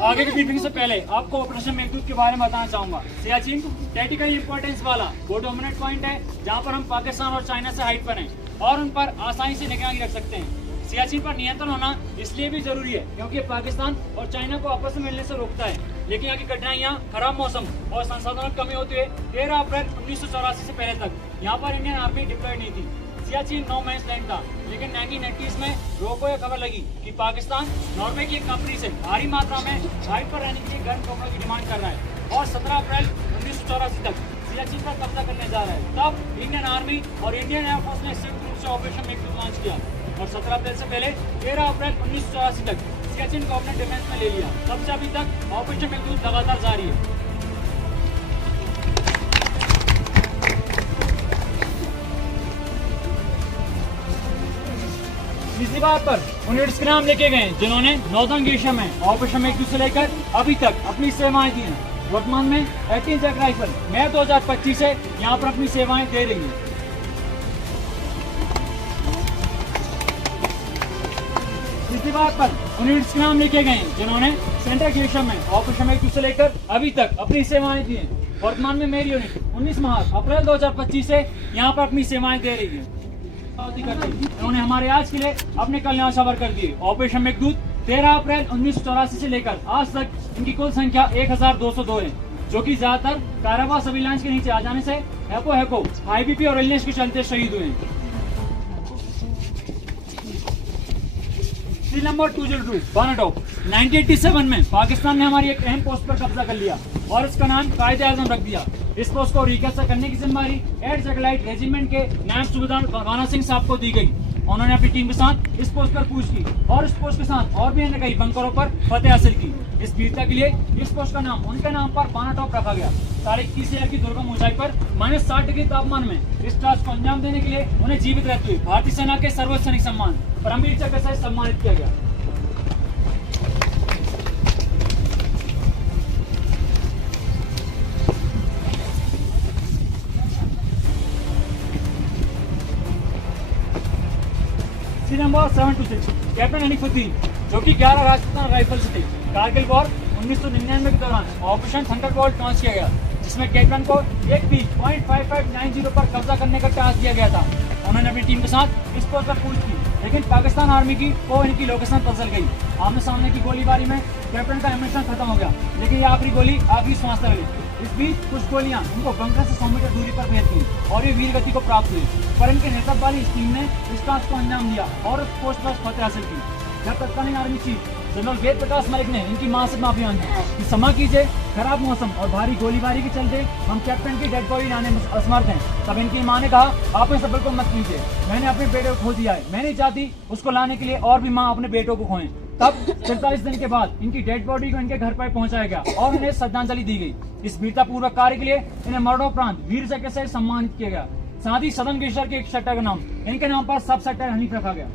आगे की ब्रीफिंग से पहले आपको ऑपरेशन मेघदूत के बारे में बताना चाहूंगा। सियाचिन टैक्टिकल इंपॉर्टेंस वाला वो डोमिनेंट पॉइंट है जहां पर हम पाकिस्तान और चाइना से हाइट पर हैं और उन पर आसानी से निगरानी रख सकते हैं। सियाचिन पर नियंत्रण होना इसलिए भी जरूरी है क्योंकि पाकिस्तान और चाइना को आपस में मिलने से रोकता है, लेकिन यहाँ की कठिनाइयाँ, खराब मौसम और संसाधनों की कमी होते हुए 13 अप्रैल 1984 से पहले तक यहाँ पर इंडियन आर्मी डिप्लॉयड नहीं थी। सियाचिन नो मैंस लैंड था, लेकिन 1980s में रोको यह खबर लगी कि पाकिस्तान नॉर्वे की एक कंपनी से भारी मात्रा में हाइट पर रहने के लिए गर्म कपड़ों की डिमांड कर रहा है और 17 अप्रैल 1984 तक सियाचिन पर कब्जा करने जा रहा है। तब इंडियन आर्मी और इंडियन एयरफोर्स ने संयुक्त रूप से ऑपरेशन मेघदूत लॉन्च किया और 17 अप्रैल से पहले 13 अप्रैल 1984 तक सियाचिन को अपने डिफेंस में ले लिया। तब से अभी तक ऑपरेशन मेघदूत लगातार जारी है। तीसरी बात पर उन यूनिट्स के नाम लिखे गए जिन्होंने नॉर्दर्न एशिया में ऑपरेशन मेघदूत से लेकर अभी तक अपनी सेवाएं दी हैं। वर्तमान में 18 जैक राइफल मई 2025 से यहाँ पर अपनी सेवाएं दे रही हैं। तीसरी बात पर उन यूनिट्स के नाम लिखे गए जिन्होंने सेंट्रल एशिया में ऑपरेशन मेघदूत से लेकर अभी तक अपनी सेवाएं दी हैं। वर्तमान में मेरी यूनिट 19 मार्च अप्रैल 2025 से यहाँ पर अपनी सेवाएं दे रही है। उन्होंने हमारे आज के लिए अपने कल्याण सवर कर दिए। ऑपरेशन मेघदूत 13 अप्रैल 1984 से लेकर आज तक इनकी कुल संख्या 1202 है, जो कि ज्यादातर कारावा सर्विलांस के नीचे आ जाने से हैको IBP और इलनेस के चलते शहीद हुए हैं। नंबर 202 बानाटॉप 1987 में पाकिस्तान ने हमारी एक अहम पोस्ट पर कब्जा कर लिया और इसका नाम कायदे आजम रख दिया। इस पोस्ट को रिकैप्चर करने की जिम्मेदारी एयर सैटेलाइट रेजिमेंट के नायब सूबेदार बाना सिंह साहब को दी गई। उन्होंने अपनी टीम के साथ इस पोस्ट पर कूच की और इस पोस्ट के साथ और भी अन्य कई बंकरों पर फतेह हासिल की। इस वीरता के लिए इस पोस्ट का नाम उनके नाम पर बानाटॉप रखा गया। 21,500 की दुर्गम ऊंचाई पर -60 डिग्री तापमान में इस टास्क को अंजाम देने के लिए उन्हें जीवित रहते हुए भारतीय सेना के सर्वोच्च सैनिक सम्मान परमवीर चक्र से सम्मानित किया गया। नंबर 726 कैप्टन हनीफ उद्दीन, जो कि 11 राजपूताना राइफल्स थे। कारगिल वॉर 1999 के दौरान ऑपरेशन थंडरबोल्ट लॉन्च किया गया, जिसमें कैप्टन को एक पीक .5590 पर कब्जा करने का टास्क दिया गया था। उन्होंने अपनी टीम के साथ इस पोस्ट पर कूच की, लेकिन पाकिस्तान आर्मी को इनकी लोकेशन पता चल गई। आमने सामने की गोलीबारी में कैप्टन का एमिशन खत्म हो गया, लेकिन ये आखिरी गोली आखिरी श्वास तक लगी। इस बीच कुछ गोलियां उनको बंकर से 100 मीटर दूरी पर भेज दी और ये वीर गति को प्राप्त हुई, पर इनके नेतृत्व वाली इस टीम ने इस टास्क को अंजाम दिया और उस पोस्ट पर फतेह हासिल की। जब तत्कालीन army chief general Ved Prakash Malik ने इनकी मां से माफी मांगी कि क्षमा कीजिए, खराब मौसम और भारी गोलीबारी के चलते हम कैप्टन की डेड बॉडी लाने में असमर्थ हैं। तब इनकी मां ने कहा, आप इस सफर को मत कीजिए, मैंने अपने बेटे को खो दिया है, मैं नहीं चाहती उसको लाने के लिए और भी माँ अपने बेटों को खोएं। तब 47 दिन के बाद इनकी डेड बॉडी को इनके घर पर पहुंचाया गया और उन्हें श्रद्धांजलि दी गई। इस वीरता पूर्वक कार्य के लिए इन्हें मरणोपरांत वीर चक्र से सम्मानित किया गया। साथ ही सदन ग्लेशियर के एक सेक्टर का नाम इनके नाम पर सब सेक्टर हनीफ रखा गया।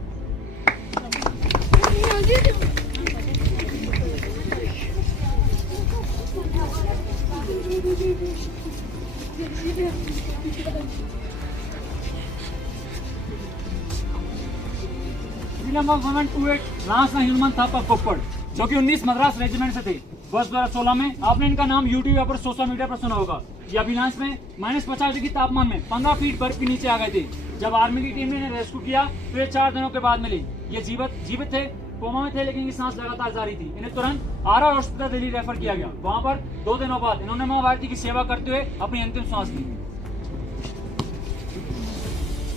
नंबर 128 राणा हनुमान थापा कोप्पड़, जो कि 19 मद्रास रेजिमेंट से थे। वर्ष 2016 में आपने इनका नाम यूट्यूब पर सोशल मीडिया पर सुना होगा। ये अभिलाष में -50 डिग्री तापमान में 15 फीट बर्फ के नीचे आ गए थे। जब आर्मी की टीम ने इन्हें रेस्क्यू किया तो ये 4 दिनों के बाद मिले। ये जीवित थे, कोमा में थे, लेकिन इनकी सांस लगातार जारी थी। इन्हें तुरंत आरआर हॉस्पिटल दिल्ली रेफर किया गया। वहां पर 2 दिनों बाद इन्होंने मां भारती की सेवा करते हुए अपनी अंतिम सांस ली।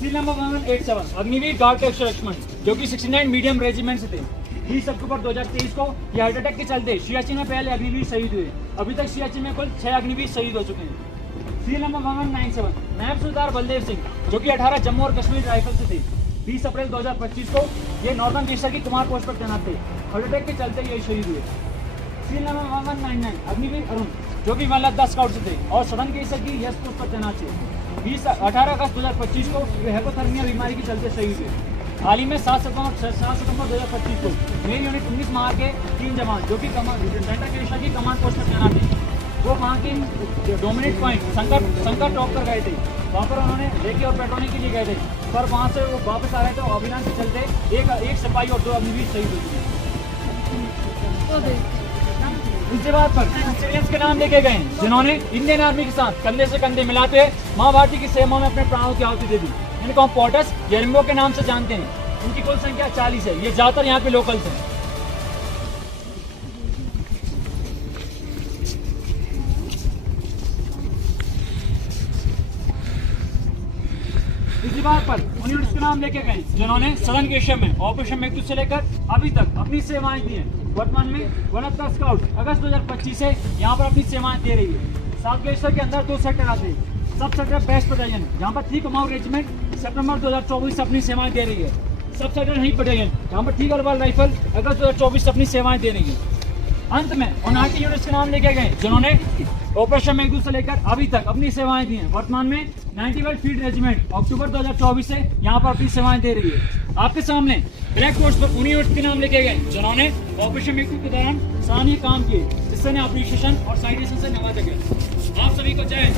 नंबर 187 अग्निवीर गार्ड टेक्स लक्ष्मण, जो कि 69 मीडियम रेजिमेंट से थे। 20 अक्टूबर 2023 को यह हार्ट अटैक के चलते सियाचिन में पहले अग्निवीर शहीद हुए। अभी तक सियाचिन में कुल 6 अग्निवीर शहीद हो चुके हैं। सीरियल नंबर 1197 नायब सूबेदार बलदेव सिंह, जो कि 18 जम्मू और कश्मीर राइफल से थे। 20 अप्रैल 2025 को ये नॉर्दर्न ग्लेशियर की कुमार पोस्ट पर तैनात थे। हार्ट अटैक के चलते ये शहीद हुए। सीरियल नंबर 1199 अग्निवीर अरुण, जो कि 110 स्काउट से थे और सदन ग्लेशियर की यस पोस्ट पर तैनात थे। 18 अगस्त 2025 को ये हाइपोथर्मिया बीमारी के चलते शहीद हुए। हाल ही में 7 सितंबर 2025 को मेरी यूनिट 19 माह के 3 जवान, जो कि सेंट्रल ग्लेशियर की कमांड पोस्ट पर तैनात थे। वो वहाँ की डोमिनेट पॉइंट संकट टॉप पर गए थे, वहाँ पर उन्होंने लेके और पेट्रोलिंग के लिए गए थे, पर वहाँ से वो वापस आ रहे थे, अभियान के चलते एक सिपाही और 2 अग्निवीर शहीद हो गए। दूसरी बात पर सिविलियंस के नाम लेके गए जिन्होंने इंडियन आर्मी के साथ कंधे से कंधे मिलाते हुए माँ भारती की सेवा में अपने प्राणों की आहुति दे दी। इनको हम पोर्टस येरेम्बो के नाम से जानते हैं। इनकी कुल संख्या 40 है। ये ज्यादातर यहाँ पे लोकल्स हैं। इसी बात पर उन यूनिट्स के नाम लेके गए जिन्होंने सदर्न एशिया में ऑपरेशन मेघदूत से लेकर अभी तक अपनी सेवाएं दी हैं। वर्तमान में वन ऑफ द स्काउट अगस्त 2025 से यहाँ पर अपनी सेवाएं दे रही है। साउथ ग्लेशियर के अंदर 2 सेक्टर आते हैं। सब सेक्टर बेस्ट बटालियन जहाँ पर 3 कुमाऊं रेजिमेंट सितंबर 2024 से अपनी सेवाएं दे रही है। सब सेक्टर नहीं बटालियन जहाँ पर 3 गढ़वाल राइफल अगस्त 2024 से अपनी सेवाएं दे रही है। अंत में उन 90 यूनिट्स के नाम लेके गए जिन्होंने ऑपरेशन मेघदूत से लेकर अभी तक अपनी सेवाएं दी हैं। वर्तमान में 91 फील्ड रेजिमेंट अक्टूबर 2024 से यहाँ पर अपनी सेवाएं दे रही है। आपके सामने ब्लैक कोर्स पर उन यूनिट्स के नाम लेके गए जिन्होंने ऑपरेशन मेघदूत के दौरान सराहनीय काम किए, जिससे अप्रिशिएशन और साइटेशन से नवाजा गया। आप सभी को जय हिंद।